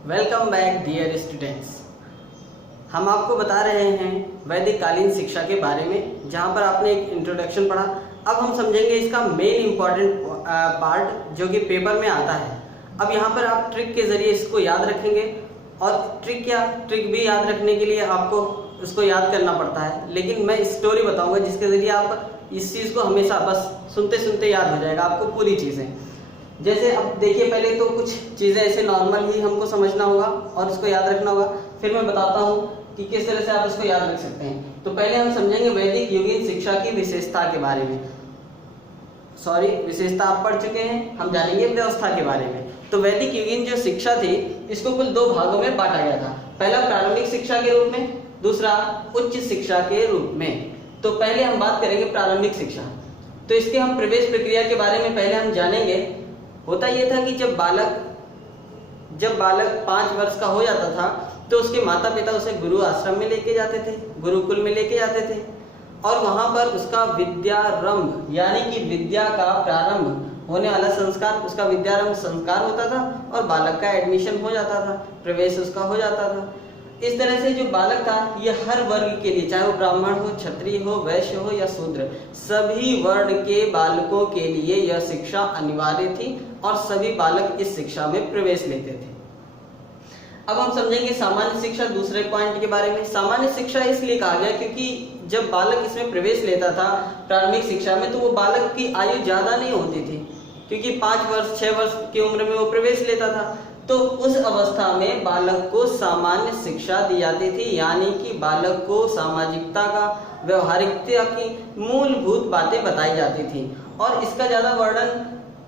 Welcome back dear students. हम आपको बता रहे हैं वैदिक कालीन शिक्षा के बारे में, जहां पर आपने एक इंट्रोडक्शन पढ़ा। अब हम समझेंगे इसका मेन इम्पॉर्टेंट पार्ट जो कि पेपर में आता है। अब यहाँ पर आप ट्रिक के जरिए इसको याद रखेंगे, और ट्रिक भी याद रखने के लिए आपको उसको याद करना पड़ता है, लेकिन मैं स्टोरी बताऊंगा जिसके जरिए आप इस चीज़ को हमेशा बस सुनते सुनते याद हो जाएगा आपको पूरी चीज़ें। जैसे अब देखिए, पहले तो कुछ चीज़ें ऐसे नॉर्मल ही हमको समझना होगा और इसको याद रखना होगा, फिर मैं बताता हूँ कि किस तरह से आप इसको याद रख सकते हैं। तो पहले हम समझेंगे वैदिक युगीन शिक्षा की विशेषता के बारे में। विशेषता आप पढ़ चुके हैं, हम जानेंगे व्यवस्था के बारे में। तो वैदिक युगीन जो शिक्षा थी, इसको कुल दो भागों में बांटा गया था। पहला प्रारंभिक शिक्षा के रूप में, दूसरा उच्च शिक्षा के रूप में। तो पहले हम बात करेंगे प्रारंभिक शिक्षा। तो इसके हम प्रवेश प्रक्रिया के बारे में पहले हम जानेंगे। होता यह था कि जब बालक 5 वर्ष का हो जाता था, तो उसके माता पिता उसे गुरु आश्रम में लेके जाते थे, गुरुकुल में लेके जाते थे, और वहां पर उसका विद्यारंभ यानी कि विद्या का प्रारंभ होने वाला संस्कार, उसका विद्यारंभ संस्कार होता था, और बालक का एडमिशन हो जाता था, प्रवेश उसका हो जाता था। इस तरह से जो बालक था, ये हर वर्ग के लिए, चाहे वो ब्राह्मण हो, क्षत्रिय हो, वैश्य हो या शूद्र, सभी वर्ण के बालकों के लिए यह शिक्षा अनिवार्य थी, और सभी बालक इस शिक्षा में प्रवेश लेते थे। अब हम समझेंगे सामान्य शिक्षा, दूसरे पॉइंट के बारे में। सामान्य शिक्षा इसलिए कहा गया क्योंकि जब बालक इसमें प्रवेश लेता था प्रारंभिक शिक्षा में, तो वो बालक की आयु ज्यादा नहीं होती थी, क्योंकि 5 वर्ष 6 वर्ष की उम्र में वो प्रवेश लेता था। तो उस अवस्था में बालक को सामान्य शिक्षा दी जाती थी, यानी कि बालक को सामाजिकता का, व्यवहारिकता की मूलभूत बातें बताई जाती थी। और इसका ज्यादा वर्णन,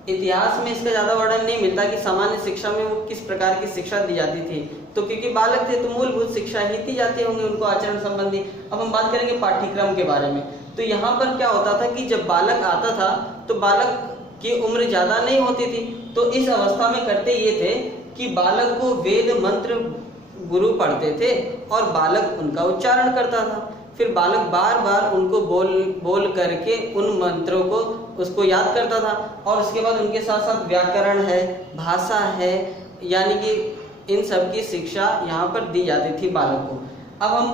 इतिहास में इसका ज्यादा वर्णन नहीं मिलता कि सामान्य शिक्षा में वो किस प्रकार की शिक्षा दी जाती थी। तो क्योंकि बालक थे तो मूलभूत शिक्षा ही दी जाती होंगी उनको, आचरण संबंधी। अब हम बात करेंगे पाठ्यक्रम के बारे में। तो यहाँ पर क्या होता था कि जब बालक आता था, तो बालक की उम्र ज्यादा नहीं होती थी, तो इस अवस्था में करते ये थे कि बालक को वेद मंत्र गुरु पढ़ते थे, और बालक उनका उच्चारण करता था। फिर बालक बार बार उनको बोल करके उन मंत्रों को उसको याद करता था, और उसके बाद उनके साथ साथ व्याकरण है, भाषा है, यानी कि इन सब की शिक्षा यहाँ पर दी जाती थी बालक को। अब हम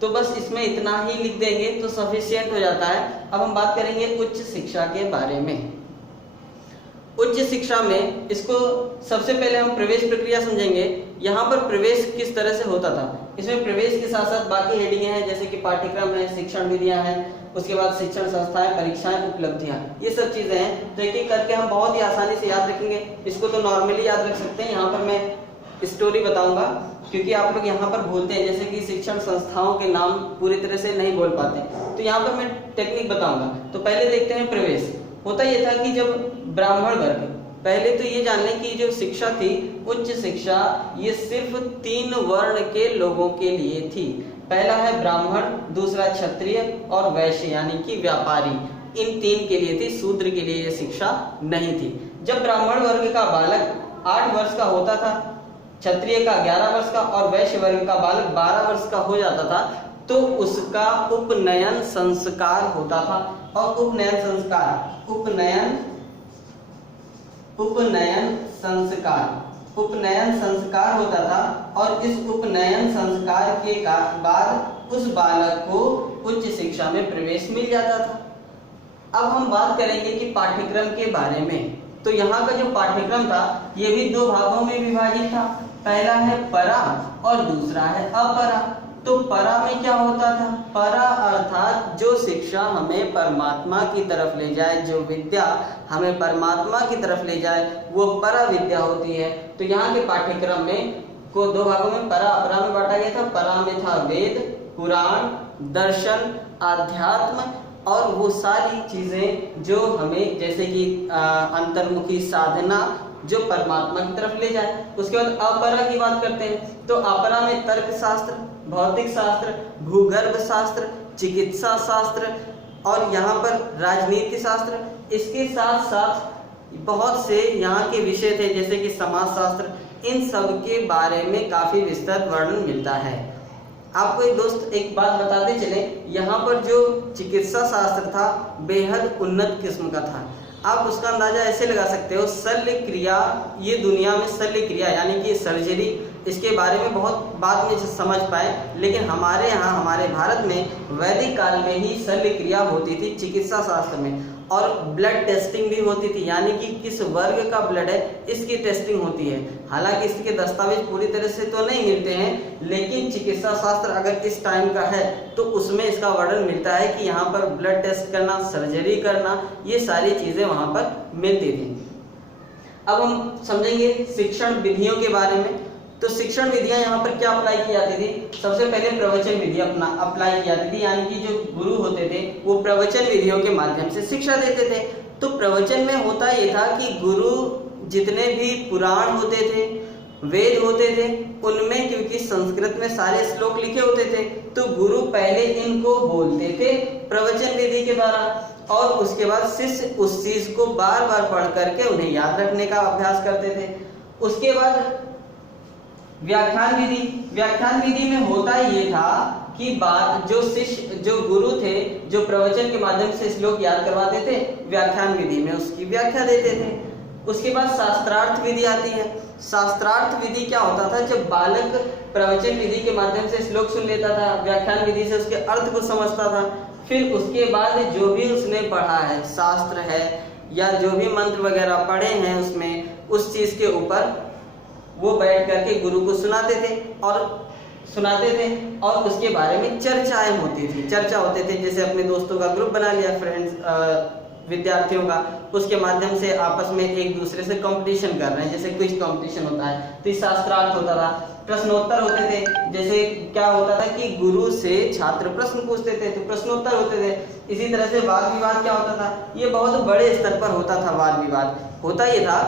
तो बस इसमें इतना ही लिख देंगे तो सफिशिएंट हो जाता है। अब हम बात करेंगे उच्च शिक्षा के बारे में। उच्च शिक्षा में इसको सबसे पहले हम प्रवेश प्रक्रिया समझेंगे। यहाँ पर प्रवेश किस तरह से होता था, इसमें प्रवेश के साथ साथ बाकी हेडिंग हैं, जैसे कि पाठ्यक्रम है, शिक्षण विधियां हैं, उसके बाद शिक्षण संस्थाएं, परीक्षाएं, उपलब्धियां, ये सब चीजें हैं। तो एक एक करके हम बहुत ही आसानी से याद रखेंगे। इसको तो नॉर्मली याद रख सकते हैं, यहाँ पर मैं स्टोरी बताऊंगा, क्योंकि आप लोग यहाँ पर भूलते हैं, जैसे कि शिक्षण संस्थाओं के नाम पूरी तरह से नहीं बोल पाते, तो यहाँ पर मैं टेक्निक बताऊंगा। तो पहले देखते हैं प्रवेश। होता यह था कि जब ब्राह्मण वर्ग, पहले तो ये जान लें कि जो शिक्षा थी, उच्च शिक्षा, ये सिर्फ 3 वर्ण के लोगों के लिए थी। पहला है ब्राह्मण, दूसरा क्षत्रिय, और वैश्य यानी कि व्यापारी। इन 3 के लिए थी, शूद्र के लिए ये शिक्षा नहीं थी। जब ब्राह्मण वर्ग का बालक 8 वर्ष का होता था, क्षत्रिय का 11 वर्ष का, और वैश्य वर्ग का बालक 12 वर्ष का हो जाता था, तो उसका उपनयन संस्कार होता था। और उपनयन संस्कार होता था, और इस उपनयन संस्कार के बाद उस बालक को उच्च शिक्षा में प्रवेश मिल जाता था। अब हम बात करेंगे कि पाठ्यक्रम के बारे में। तो यहाँ का जो पाठ्यक्रम था, ये भी 2 भागों में विभाजित था। पहला है परा और दूसरा है अपरा। तो परा में क्या होता था, परा अर्थात जो शिक्षा हमें परमात्मा की तरफ ले जाए, जो विद्या हमें परमात्मा की तरफ ले जाए, वो परा विद्या होती है। तो यहाँ के पाठ्यक्रम में को 2 भागों में परा अपरा में बांटा गया था। परा में था वेद, पुराण, दर्शन, आध्यात्म, और वो सारी चीजें जो हमें, जैसे कि अंतर्मुखी साधना, जो परमात्मा की तरफ ले जाए। उसके बाद अपरा की बात करते हैं। तो अपरा में तर्क शास्त्र, भौतिक शास्त्र, भूगर्भ शास्त्र, चिकित्सा शास्त्र, और यहाँ पर राजनीति शास्त्र, इसके साथ साथ बहुत से यहाँ के विषय थे, जैसे कि समाज शास्त्र। इन सब के बारे में काफी विस्तृत वर्णन मिलता है। आपको एक दोस्त एक बात बताते चले, यहाँ पर जो चिकित्सा शास्त्र था, बेहद उन्नत किस्म का था। आप उसका अंदाजा ऐसे लगा सकते हो, शल्य क्रिया, ये दुनिया में शल्य क्रिया यानी कि सर्जरी, इसके बारे में बहुत बाद में समझ पाए, लेकिन हमारे यहाँ हमारे भारत में वैदिक काल में ही शल्य क्रिया होती थी चिकित्सा शास्त्र में, और ब्लड टेस्टिंग भी होती थी, यानी कि किस वर्ग का ब्लड है इसकी टेस्टिंग होती है। हालांकि इसके दस्तावेज पूरी तरह से तो नहीं मिलते हैं, लेकिन चिकित्सा शास्त्र अगर इस टाइम का है तो उसमें इसका वर्णन मिलता है कि यहाँ पर ब्लड टेस्ट करना, सर्जरी करना, ये सारी चीज़ें वहाँ पर मिलती थी। अब हम समझेंगे शिक्षण विधियों के बारे में। तो शिक्षण विधियां यहाँ पर क्या अप्लाई की जाती थी? सबसे पहले प्रवचन विधि अपना अप्लाई की जाती थी, यानी कि जो गुरु होते थे वो प्रवचन विधियों के माध्यम से शिक्षा देते थे। तो प्रवचन में होता ये था कि गुरु जितने भी पुराण होते थे, वेद होते थे, उनमें क्योंकि संस्कृत में सारे श्लोक लिखे होते थे, तो गुरु पहले इनको बोलते थे प्रवचन विधि के द्वारा, और उसके बाद शिष्य उस चीज को बार बार पढ़ करके उन्हें याद रखने का अभ्यास करते थे। उसके बाद व्याख्यान विधि। व्याख्यान विधि में होता ये था कि बात जो शिष्य, जो गुरु थे, जो प्रवचन के माध्यम से श्लोक याद करवाते थे, व्याख्यान विधि में उसकी व्याख्या देते थे। उसके बाद शास्त्रार्थ विधि आती है। शास्त्रार्थ विधि क्या होता था? जब बालक प्रवचन विधि के माध्यम से श्लोक सुन लेता था, व्याख्यान विधि से उसके अर्थ को समझता था, फिर उसके बाद जो भी उसने पढ़ा है, शास्त्र है या जो भी मंत्र वगैरह पढ़े हैं उसमें, उस चीज के ऊपर वो बैठ करके गुरु को सुनाते थे और उसके बारे में चर्चाएं होती थी। चर्चा होते थे, जैसे अपने दोस्तों का ग्रुप बना लिया, फ्रेंड्स विद्यार्थियों का, उसके माध्यम से आपस में एक दूसरे से कंपटीशन कर रहे हैं, जैसे क्विज कंपटीशन होता है, तो शास्त्रार्थ होता था। प्रश्नोत्तर होते थे, जैसे क्या होता था कि गुरु से छात्र प्रश्न पूछते थे तो प्रश्नोत्तर होते थे। इसी तरह से वाद विवाद क्या होता था? ये बहुत बड़े स्तर पर होता था वाद विवाद। होता ये था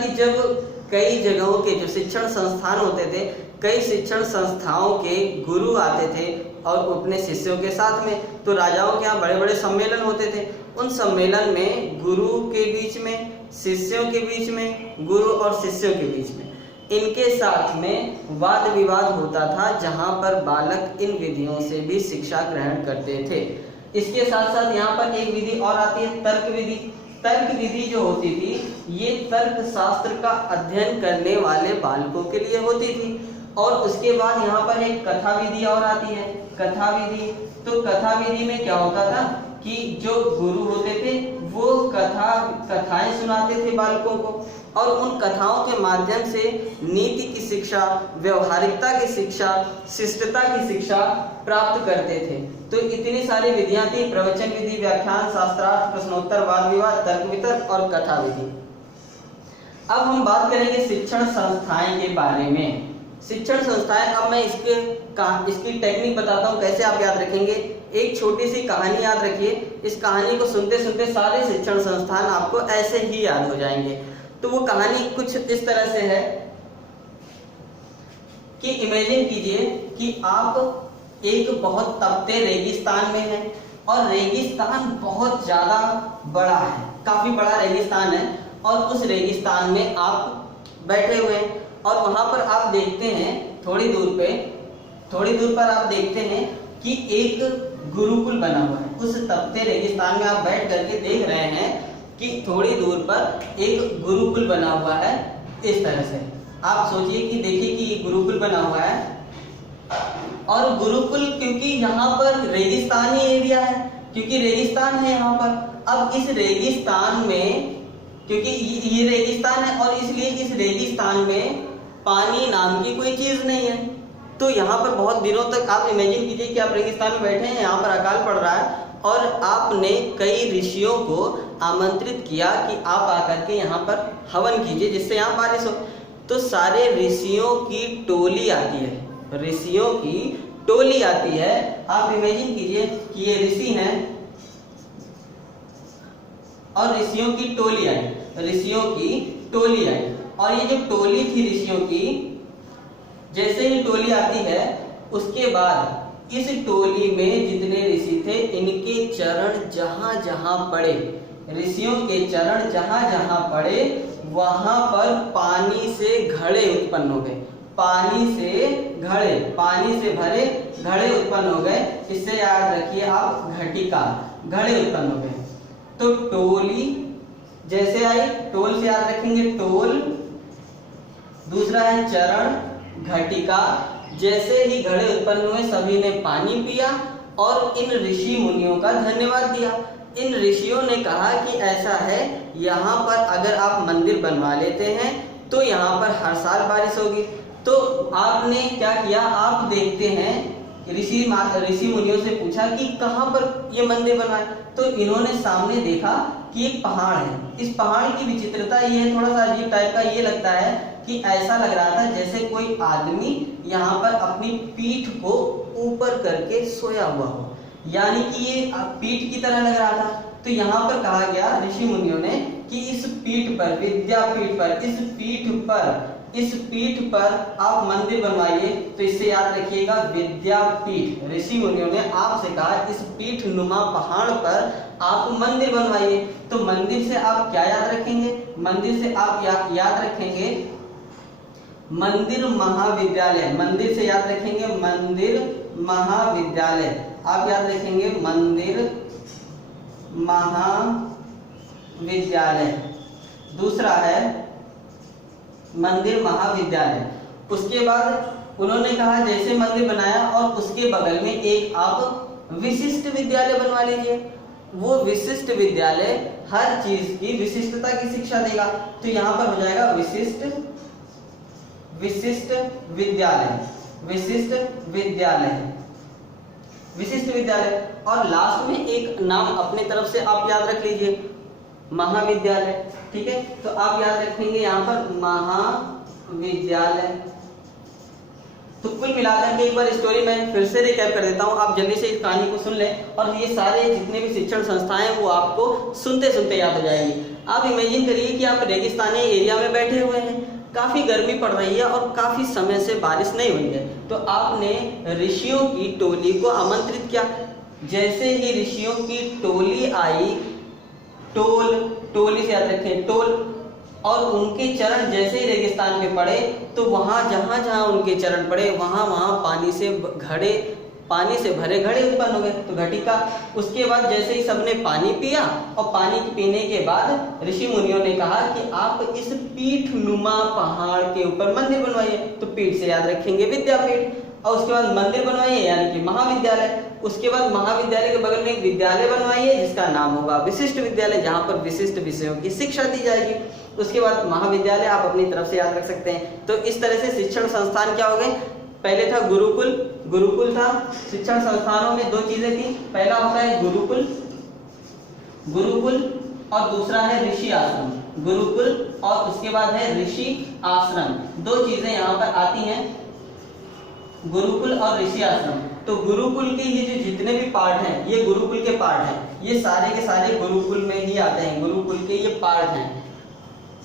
कि जब कई जगहों के जो शिक्षण संस्थान होते थे, कई शिक्षण संस्थाओं के गुरु आते थे और अपने शिष्यों के साथ में, तो राजाओं के यहाँ बड़े बड़े सम्मेलन होते थे। उन सम्मेलन में गुरु के बीच में, शिष्यों के बीच में, गुरु और शिष्यों के बीच में, इनके साथ में वाद विवाद होता था, जहाँ पर बालक इन विधियों से भी शिक्षा ग्रहण करते थे। इसके साथ साथ यहाँ पर एक विधि और आती है, तर्क विधि। तर्क विधि जो होती थी, ये तर्क शास्त्र का अध्ययन करने वाले बालकों के लिए होती थी। और उसके बाद यहाँ पर एक कथा विधि और आती है, कथा विधि। तो कथा विधि में क्या होता था कि जो गुरु होते थे वो कथाएं सुनाते थे बालकों को, और उन कथाओं के माध्यम से नीति की शिक्षा, व्यवहारिकता की शिक्षा, शिष्टता की शिक्षा प्राप्त करते थे। तो इतनी सारी विधियां थी, प्रवचन विधि, व्याख्यान, शास्त्रार्थ, प्रश्नोत्तर, वाद विवाद, तर्क वितर्क और कथा विधि। अब हम बात करेंगे शिक्षण संस्थाएं के बारे में। शिक्षण संस्थाएं, अब मैं इसकी टेक्निक बताता हूँ कैसे आप याद रखेंगे। एक छोटी सी कहानी याद रखिए, इस कहानी को सुनते सुनते सारे शिक्षण संस्थान आपको ऐसे ही याद हो जाएंगे। तो वो कहानी कुछ इस तरह से है कि इमेजिन कीजिए कि आप एक बहुत तपते रेगिस्तान में हैं, और रेगिस्तान बहुत ज्यादा बड़ा है, काफी बड़ा रेगिस्तान है, और उस रेगिस्तान में आप बैठे हुए हैं, और वहां पर आप देखते हैं थोड़ी दूर पर आप देखते हैं कि एक गुरुकुल बना हुआ है। उस तपते रेगिस्तान में आप बैठ करके देख रहे हैं कि थोड़ी दूर पर एक गुरुकुल बना हुआ है। इस तरह से आप सोचिए कि देखिए कि ये गुरुकुल बना हुआ है, और गुरुकुल क्योंकि यहाँ पर रेगिस्तानी एरिया है, क्योंकि रेगिस्तान है यहाँ पर। अब इस रेगिस्तान में, क्योंकि ये रेगिस्तान है और इसलिए इस रेगिस्तान में पानी नाम की कोई चीज नहीं है, तो यहाँ पर बहुत दिनों तक आप इमेजिन कीजिए कि आप रेगिस्तान में बैठे हैं, यहाँ पर अकाल पड़ रहा है, और आपने कई ऋषियों को आमंत्रित किया कि आप आकर के यहाँ पर हवन कीजिए जिससे यहाँ बारिश हो। तो सारे ऋषियों की टोली आती है, ऋषियों की टोली आती है। आप इमेजिन कीजिए कि ये ऋषि हैं और ऋषियों की टोली आई, और ये जो टोली थी ऋषियों की, जैसे ही टोली आती है उसके बाद इस टोली में जितने ऋषि थे, इनके चरण जहां जहां पड़े, ऋषियों के चरण जहां जहां पड़े, वहां पर पानी से घड़े उत्पन्न हो गए, पानी से भरे घड़े उत्पन्न हो गए। इससे याद रखिए आप घटिका। घड़े उत्पन्न हो गए। तो टोली जैसे आई, टोल से याद रखेंगे टोल, दूसरा है चरण घटिका, जैसे ही घड़े उत्पन्न हुए सभी ने पानी पिया और इन ऋषि मुनियों का धन्यवाद दिया। इन ऋषियों ने कहा कि ऐसा है, यहाँ पर अगर आप मंदिर बनवा लेते हैं तो यहाँ पर हर साल बारिश होगी। तो आपने क्या किया, आप देखते हैं ऋषि मुनियों से पूछा कि कहाँ पर ये मंदिर बनवाए। तो इन्होंने सामने देखा कि एक पहाड़ है। इस पहाड़ की विचित्रता ये है, थोड़ा सा अजीब टाइप का ये लगता है कि ऐसा लग रहा था जैसे कोई आदमी यहाँ पर अपनी पीठ को ऊपर करके सोया हुआ हो, यानी कि ये पीठ की तरह लग रहा था। तो यहाँ पर कहा गया ऋषि मुनियों ने कि इस पीठ पर, विद्यापीठ पर, इस पीठ पर आप मंदिर बनवाइए। तो इससे याद रखिएगा विद्यापीठ, ऋषि मुनियों ने आपसे कहा इस पीठ नुमा पहाड़ पर आप मंदिर बनवाइए। तो मंदिर से आप क्या याद रखेंगे, मंदिर से आप याद रखेंगे मंदिर महाविद्यालय, मंदिर से याद रखेंगे मंदिर महाविद्यालय, आप याद रखेंगे मंदिर महाविद्यालय। दूसरा है मंदिर महाविद्यालय। उसके बाद उन्होंने कहा जैसे मंदिर बनाया और उसके बगल में एक आप विशिष्ट विद्यालय बनवा लीजिए। वो विशिष्ट विद्यालय हर चीज की विशिष्टता की शिक्षा देगा। तो यहाँ पर हो जाएगा विशिष्ट विद्यालय। और लास्ट में एक नाम अपने तरफ से आप याद रख लीजिए, महाविद्यालय। ठीक है, तो आप याद रखेंगे यहाँ पर महाविद्यालय। तो कुल मिलाकर के एक बार स्टोरी मैं फिर से रिकैप कर देता हूँ, आप जल्दी से इस कहानी को सुन लें और ये सारे जितने भी शिक्षण संस्थाएं हैं वो आपको सुनते सुनते याद हो जाएगी। आप इमेजिन करिए कि आप रेगिस्तानी एरिया में बैठे हुए हैं, काफी गर्मी पड़ रही है और काफी समय से बारिश नहीं हुई है। तो आपने ऋषियों की टोली को आमंत्रित किया। जैसे ही ऋषियों की टोली आई, टोली से याद रखें टोल, और उनके चरण जैसे ही रेगिस्तान में पड़े तो वहां जहां जहां उनके चरण पड़े वहां वहां पानी से भरे घड़े उत्पन्न हो गए, तो घटिका। उसके बाद जैसे ही सबने पानी पिया और पानी पीने के बाद ऋषि मुनियों ने कहा कि आप इस पीठ नुमा पहाड़ के ऊपर मंदिर बनवाइए। तो पीठ से याद रखेंगे विद्यापीठ, और उसके बाद मंदिर बनवाइए यानी कि महाविद्यालय। उसके बाद महाविद्यालय के बगल में एक विद्यालय बनवाइए जिसका नाम होगा विशिष्ट विद्यालय, जहां पर विशिष्ट विषयों की शिक्षा दी जाएगी। उसके बाद महाविद्यालय आप अपनी तरफ से याद रख सकते हैं। तो इस तरह से शिक्षण संस्थान क्या हो गए, पहले था गुरुकुल था। शिक्षण संस्थानों में दो चीजें थी, पहला होता है गुरुकुल और दूसरा है ऋषि आश्रम। गुरुकुल और उसके बाद है ऋषि आश्रम, दो चीजें यहाँ पर आती हैं, गुरुकुल और ऋषि आश्रम। तो गुरुकुल के ये जो जितने भी पार्ट हैं ये गुरुकुल के पार्ट हैं, ये सारे के सारे गुरुकुल में ही आते हैं, गुरुकुल के ये पार्ट हैं।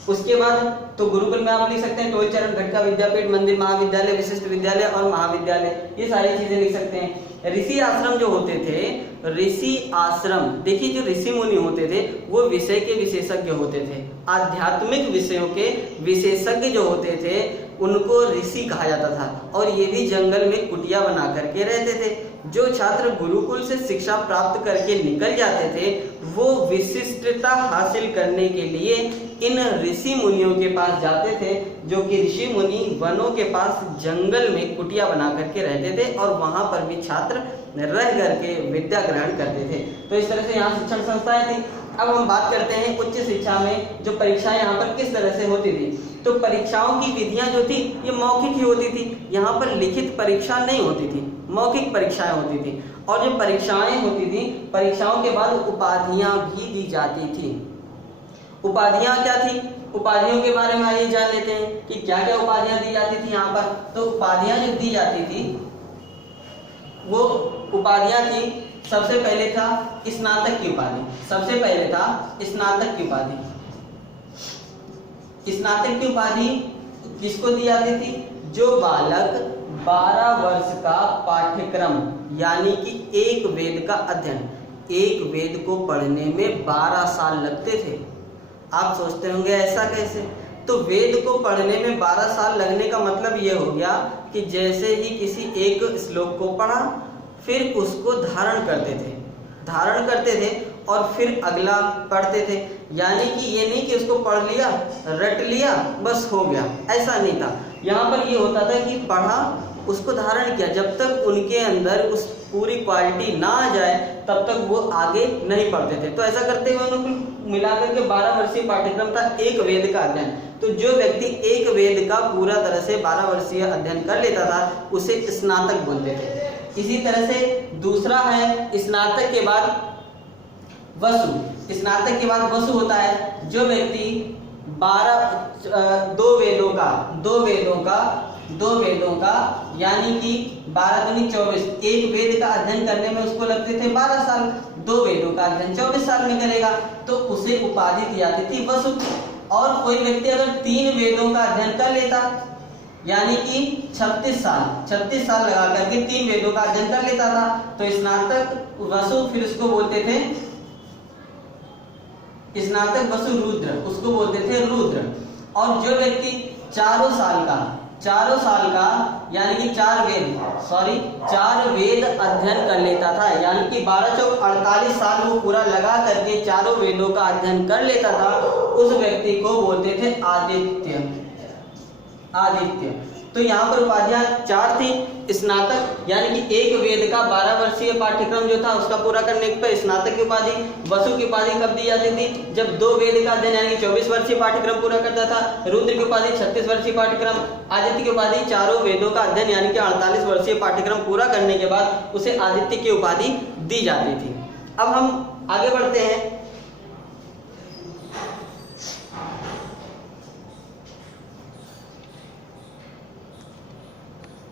उसके बाद तो गुरुकुल में आप लिख सकते हैं टोल, चरण, घटिका, विद्यापीठ, मंदिर, महाविद्यालय, विशिष्ट विद्यालय और महाविद्यालय, ये सारी चीजें लिख सकते हैं। ऋषि आश्रम जो होते थे, ऋषि आश्रम, देखिए जो ऋषि मुनि होते थे वो विषय के विशेषज्ञ होते थे, आध्यात्मिक विषयों के विशेषज्ञ जो होते थे उनको ऋषि कहा जाता था। और ये भी जंगल में कुटिया बना करके रहते थे। जो छात्र गुरुकुल से शिक्षा प्राप्त करके निकल जाते थे वो विशिष्टता हासिल करने के लिए इन ऋषि मुनियों के पास जाते थे, जो कि ऋषि मुनि वनों के पास जंगल में कुटिया बना करके रहते थे और वहां पर भी छात्र रह करके विद्या ग्रहण करते थे। तो इस तरह से यहाँ शिक्षण संस्थाएं थी। अब हम बात करते हैं उच्च शिक्षा में जो परीक्षाएं यहाँ पर किस तरह से होती थी। तो परीक्षाओं की विधियां जो थी ये मौखिक ही होती थी, यहाँ पर लिखित परीक्षा नहीं होती थी, मौखिक परीक्षाएं होती थी। और जो परीक्षाएं होती थी, परीक्षाओं के बाद उपाधियां भी दी जाती थी। उपाधियां क्या थी, उपाधियों के बारे में आइए जान लेते हैं कि क्या क्या उपाधियां दी जाती थी यहाँ पर। तो उपाधियां जो दी जाती थी वो उपाधियां थी, सबसे पहले था स्नातक की उपाधि, सबसे पहले था स्नातक की उपाधि। स्नातक की उपाधि किसको दी जाती थी, जो बालक 12 वर्ष का पाठ्यक्रम यानी कि एक वेद का अध्ययन, एक वेद को पढ़ने में 12 साल लगते थे। आप सोचते होंगे ऐसा कैसे, तो वेद को पढ़ने में 12 साल लगने का मतलब ये हो गया कि जैसे ही किसी एक श्लोक को पढ़ा फिर उसको धारण करते थे, धारण करते थे और फिर अगला पढ़ते थे। यानी कि ये नहीं कि उसको पढ़ लिया, रट लिया, बस हो गया, ऐसा नहीं था। यहाँ पर ये होता था कि पढ़ा, उसको धारण किया, जब तक उनके अंदर उस पूरी क्वालिटी ना आ जाए तब तक वो आगे नहीं पढ़ते थे। तो ऐसा करते हुए उनको मिलाकर के 12 वर्षीय पाठ्यक्रम था एक वेद का अध्ययन। तो जो व्यक्ति एक वेद का पूरा तरह से 12 वर्षीय अध्ययन कर लेता था उसे स्नातक बोलते थे। इसी तरह से दूसरा है स्नातक के बाद वसु। स्नातक के बाद वसु होता है जो व्यक्ति 2 वेदों का यानी कि 12 दूनी 24, एक वेद का अध्ययन करने में उसको लगते थे 12 साल, 2 वेदों का अध्ययन 24 साल में करेगा तो उसे उपाधि दी जाती थी वसु। और कोई व्यक्ति अगर 3 वेदों का अध्ययन कर लेता यानी कि 36 साल लगा करके 3 वेदों का अध्ययन कर लेता था तो स्नातक वसु, फिर उसको बोलते थे स्नातक वसु रुद्र, उसको बोलते थे रुद्र। और जो व्यक्ति 4 साल का यानी कि 4 वेद अध्ययन कर लेता था, यानी कि 12 चौक 48 साल वो पूरा लगा करके चारों वेदों का अध्ययन कर लेता था, उस व्यक्ति को बोलते थे आदित्य। तो यहाँ पर उपाधियां 4 थी। स्नातक यानी कि एक वेद का 12 वर्षीय पाठ्यक्रम जो था उसका पूरा करने पर स्नातक की उपाधि। वसु की उपाधि कब दी जाती थी? जब 2 वेद का अध्ययन यानी कि 24 वर्षीय पाठ्यक्रम पूरा करता था। रुद्र की उपाधि 36 वर्षीय पाठ्यक्रम। आदित्य की उपाधि चारों वेदों का अध्ययन यानी कि 48 वर्षीय पाठ्यक्रम पूरा करने के बाद उसे आदित्य की उपाधि दी जाती थी। अब हम आगे बढ़ते हैं।